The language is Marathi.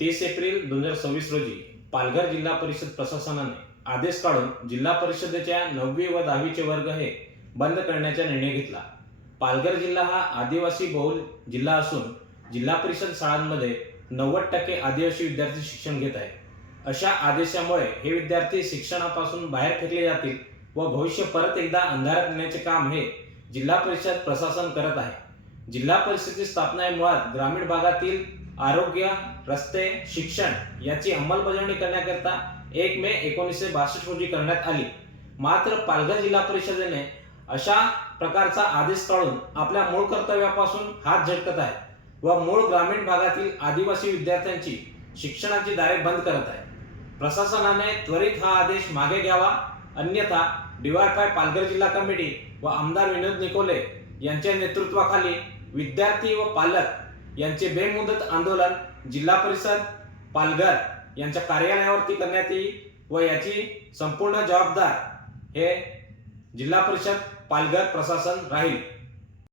30 एप्रिल 2026 रोजी पालघर जिल्हा परिषद प्रशासनाने आदेश काढून जिल्हा परिषदेच्या 9वी व 10वीचे वर्ग हे बंद करण्याचा निर्णय घेतला। पालघर जिल्हा हा आदिवासी बहुल जिल्हा असून जिल्हा परिषद शाळांमध्ये 90% आदिवासी विद्यार्थी शिक्षण घेत आहेत। अशा आदेशामुळे हे विद्यार्थी शिक्षणापासून बाहेर फेकले जातील व भविष्य परत एकदा अंधारात नेण्याचे काम हे जिल्हा परिषद प्रशासन करत आहे। जिल्हा परिषदेची स्थापना मुळात ग्रामीण भागातील आरोग्य, रस्ते, शिक्षण याची अंमलबजावणी करण्याकरता 1 मे 1962 रोजी करण्यात आली। मात्र पालघर जिल्हा परिषदेने अशा प्रकारचा आदेश काढून आपल्या मूळ कर्तव्यापासून हात झटकत आहे व मूळ ग्रामीण भागातील आदिवासी विद्यार्थ्यांची शिक्षणाची दारे बंद करत आहे। प्रशासनाने त्वरित हा आदेश मागे घ्यावा, अन्यथा DYFI पालघर जिल्हा कमिटी व आमदार विनोद निकोले यांच्या नेतृत्वाखाली विद्यार्थी व पालक यांचे बेमुदत आंदोलन जिल्हा परिषद पालघर यांच्या कार्यालयावरती करण्यात येईल व याची संपूर्ण जबाबदार हे जिल्हा परिषद पालघर प्रशासन राहील।